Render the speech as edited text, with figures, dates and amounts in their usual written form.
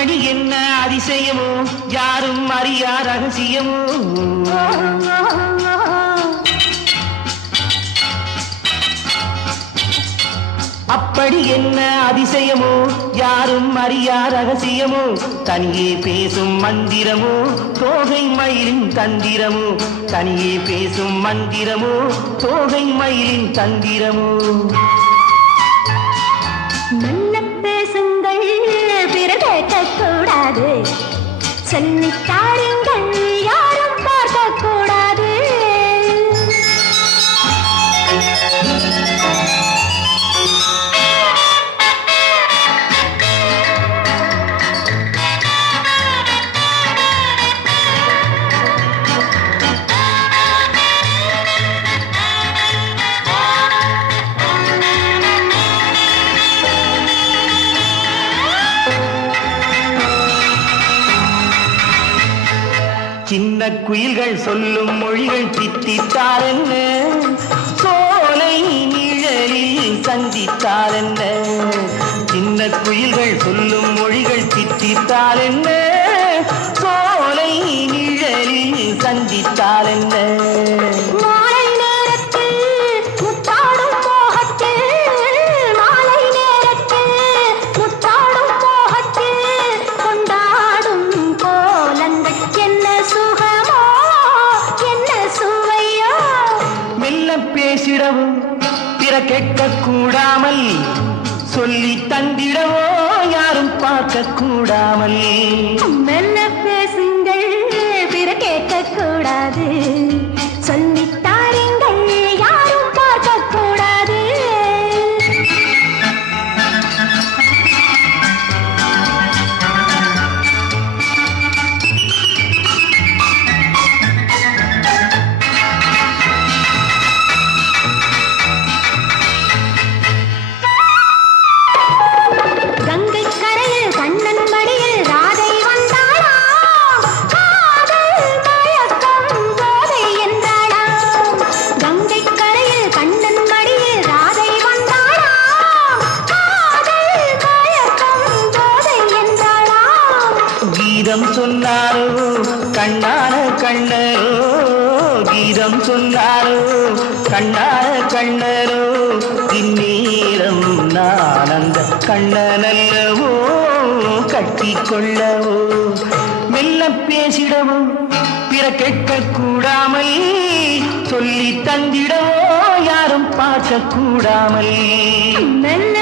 அப்படி என்ன அதிசயமோ யாரும் அறியா ரகசியமோ அப்படி என்ன அதிசயமோ யாரும் அறியா ரகசியமோ தனியே பேசும் மந்திரமோ தோகை மயிலின் தந்திரமோ தனியே பேசும் மந்திரமோ தோகை மயிலின் தந்திரமோ நல்ல பேசுங்கள் பிறகு கேட்கக்கூடாது சொல்லித்தாருங்கள் யாரும் பார்க்கக்கூடாது சின்ன குயில்கள் சொல்லும் மொழிகள் தித்தித்தார் என்ன சோலை நிழலில் சந்தித்தார் என்ன சின்ன குயில்கள் சொல்லும் மொழிகள் தித்தித்தார் என்ன சோலை நிழலில் சந்தித்தார் என்ன பேசிடவோ பிற கேட்க கூடாமல் சொல்லி தந்திடவோ யாரும் பார்க்க கூடாமல் மெல்ல பேசுங்கள் பிற கேட்க கூடாது சொல்லித்தாருங்கள் யாரும் பார்க்க கூடாது கீதம் சொன்னாரோ கண்ணான கண்ணரோ கீதம் சொன்னாரோ கண்ணான கண்ணரோ இந்நேரம் நான் அந்த கண்ணனல்லவோ கட்டி கொள்ளவோ மெல்ல பேசிடவோ பிற கேட்க கூடாமல் சொல்லி தந்திடவோ யாரும் பார்க்க கூடாமல் மெல்ல